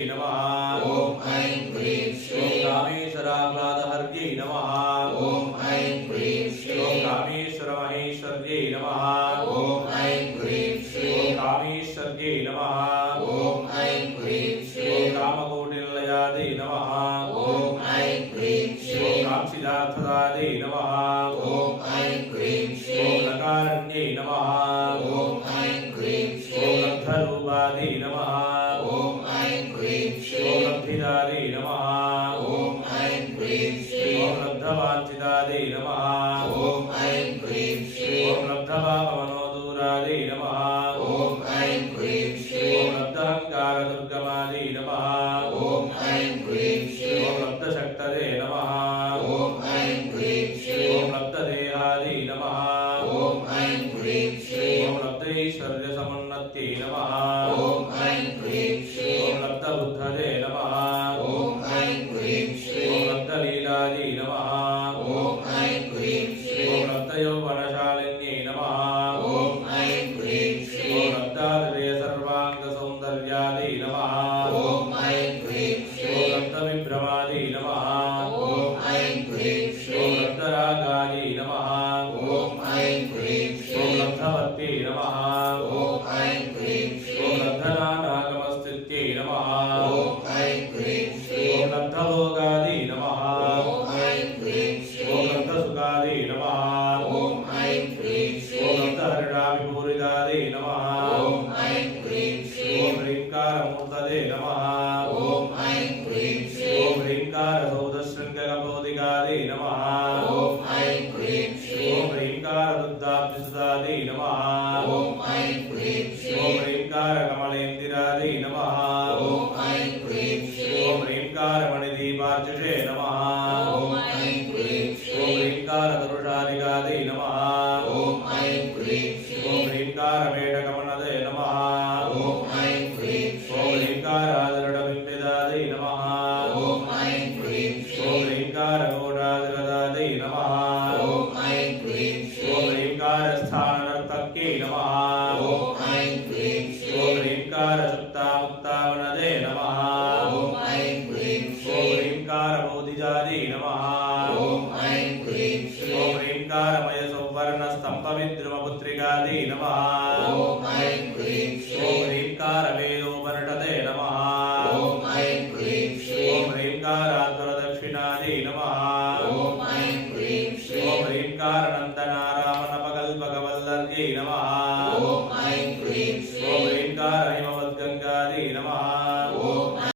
नमः। ओम ऐं क्लीं श्रीं ओम कामेश्वराह्लादहर्यै नमः। ओम ऐं क्लीं ओम श्रीं कामेश्वरमहेश्वर्यै नमः। ओम ऐं क्लीं ओम श्रीं कामेश्वर्यै नमः। ओम ऐं क्लीं ओम श्रीं कामकोटिनिलयादे नमः। ओम ऐं क्लीं ओम श्रीं कामसिद्धार्थदादे नमः। ओम ऐं क्लीं ओम श्रीं लकारण्यै नमः। ओम ऐं क्लीं ओम श्रीं लब्धरूपादे नमः। ओम ऐं क्लीं ओम श्रीं लब्धिदादे नमः। ओम ऐं क्लीं श्रीं ओम लब्धवाञ्छितादे नमः। ओम ऐं क्लीं श्रीं ओम लब्धपापमनोदूरादे नमः। ओम ऐं क्लीं श्रीं ओम लब्धहङ्कारदुर्गमादे नमः। ओम ऐं क्लीं श्रीं ओम लब्धशक्तदे नमः। ओम ऐं क्लीं श्रीं ओम लब्धदेहादे नमः। ओम ऐं क्लीं श्रीं ओम लब्धैश्वर्यसमुन्नत्यै नमः। ओम ऐं क्लीं श्रीं ओम लब्धबुद्धदे नमः। ओम ऐं क्लीं ओम श्रीं लब्धलीलादे नमः। ओम ऐं क्लीं श्रीं ओम लब्धयौवनशालिन्यै नमः। ओम ऐं क्लीं श्रीं ओम लब्धातिरेयसर्वाङ्गसौन्दर्यादे नमः। ओम ऐं क्लीं ओम श्रीं लब्धविभ्रमादे नमः। ओम ऐं क्लीं ओम श्रीं लब्धरागादे नमः। ओम ऐं क्लीं ओम श्रीं लब्धवत्यै नमः। ओम ऐं क्लीं ओम श्रीं लब्धनानागमस्थित्यै नमः। ओम ऐं क्लीं श्रीं ओम लब्धभोगादे नमः। ओम ऐं क्लीं ओम श्रीं लब्धसुखादे नमः। ओम ऐं क्लीं ओम श्रीं लब्धहरिणाभिपूरितादे नमः। ओम ऐं क्लीं श्रीं ओम ह्रीङ्कारमूर्तदे नमः। ओम ऐं क्लीं श्रीं ओम ह्रीङ्कारसौधशृङ्गकपोदिकादे नमः। ओम ऐं क्लीं श्रीं ओम ह्रीङ्कारदुग्धाब्धिसुधादे नमः। ओम ऐं क्लीं ओम श्रीं ह्रीङ्कारकमलेन्दिरादे नमः। ओम ऐं क्लीं श्रीं ओम ह्रीङ्कारमणिदीपार्जुषे नमः। ओम ऐं क्लीं ओम श्रीं ह्रीङ्कारदरुषादिगादे नमः। ओम ऐं क्लीं ओम श्रीं ह्रीङ्कारवेटकमनदे नमः। ओम ऐं क्लीं ओम श्रीं ह्रीङ्कारादृढबिम्बिदादे नमः। ओम ऐं क्लीं ओम श्रीं ह्रीङ्कारघोरादिगदादे नमः। ओम ऐं क्लीं ओम श्रीं ह्रीङ्कारस्थाननर्तक्यै नमः। ओम ऐं क्लीं ओम श्रीं ह्रीङ्कारसुप्तामुक्तावनदे नमः।